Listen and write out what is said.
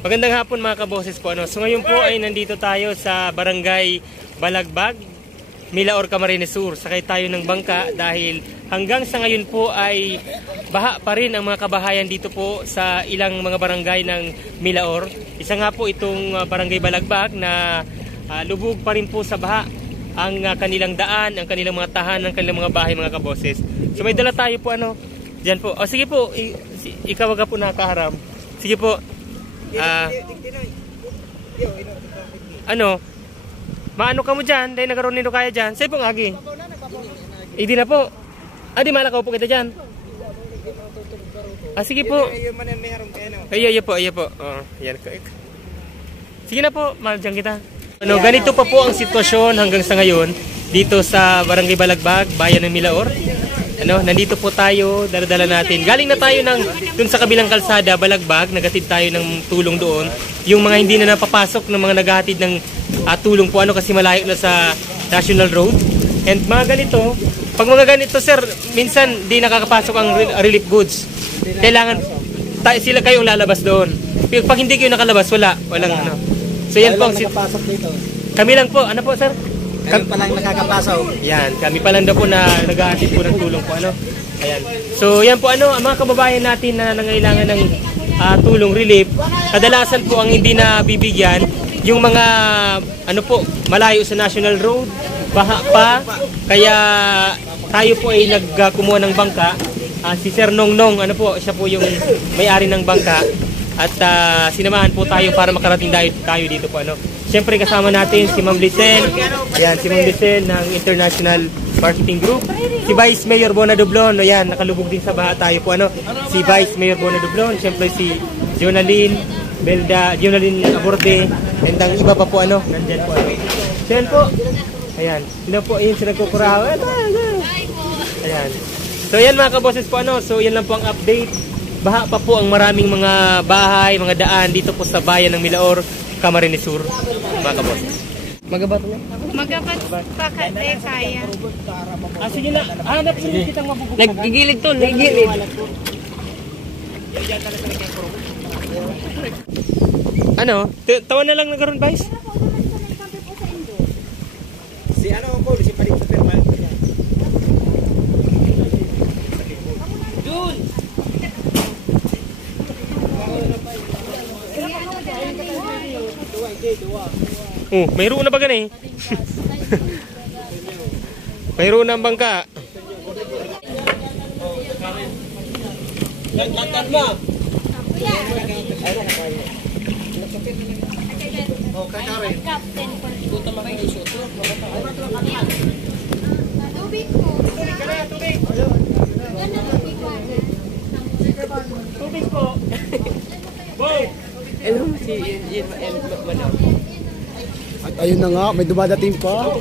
Magandang hapon mga kaboses po. So ngayon po ay nandito tayo sa Barangay Balagbag, Milaor, Camarines Sur. Sakay tayo ng bangka dahil hanggang sa ngayon po ay baha pa rin ang mga kabahayan dito po sa ilang mga barangay ng Milaor. Isa nga po itong Barangay Balagbag na lubog pa rin po sa baha ang kanilang daan, ang kanilang mga tahanan, ang kanilang mga bahay mga kaboses. So may dala tayo po diyan po. O sige po, ikaw wag po nakaharap. Sige po. Maano ka mo dyan? Dahil nagaroon nito kaya dyan. Sa'yo pong agi. Hindi na po. Di malakaw po kita dyan. Sige po. Ay po. Yan. Sige na po, mahal dyan kita. Ganito pa po ang sitwasyon hanggang sa ngayon dito sa Barangay Balagbag, Bayan ng Milaor. Nandito po tayo, dala-dala natin. Galing na tayo dun sa kabilang kalsada, Balagbag, naghatid tayo ng tulong doon. Yung mga hindi na napapasok ng mga naghahatid ng tulong po kasi malayo na sa National Road. And mga ganito, pag mga ganito sir, minsan di nakakapasok ang relief goods. Kailangan sila kayong lalabas doon. Pag hindi kayo nakalabas, walang So yan po ang nakapasok dito. Kami lang po, po sir? Kami pa lang nakakapasok. Yan, kami pa lang daw po na nag-aasip po ng tulong po. Ayan. So yan po ang mga kababayan natin na nangailangan ng tulong relief. Kadalasan po ang hindi na bibigyan yung mga malayo sa National Road, baha pa. Kaya tayo po ay nagkumuha ng bangka. Si Sir Nongnong, siya po yung may-ari ng bangka. At sinamahan po tayo para makarating tayo dito po. Siyempre kasama natin si Ma'am Lisel. Ayan, si Ma'am Lisel ng International Marketing Group. Si Vice Mayor Bona Dublon. Ayan, nakalubog din sa baha tayo po. Si Vice Mayor Bona Dublon. Siyempre si Jonalyn Aborde. And ang iba pa po nandyan po. So yan po. Ayan, sila po ayun sila kukuraw. Ayan. So yan mga kaboses po. So yan lang po ang update. Baha pa po ang maraming mga bahay, mga daan dito po sa bayan ng Milaor, Camarines Sur, mga kaboses. Magabat mo? Magabat pa kaya. Sige na. Hanap sa kitang mabubukbog. Nagigilid to, nagigilid. Tawa na lang nagkaroon, Vice? Si si Palit sa Perman. Dun! Mayroon na ba gani? Mayroon na ang bangka. Nagtatat mo! Captain po. Tubig po. Boy! At ayun na nga, may dumadating pa.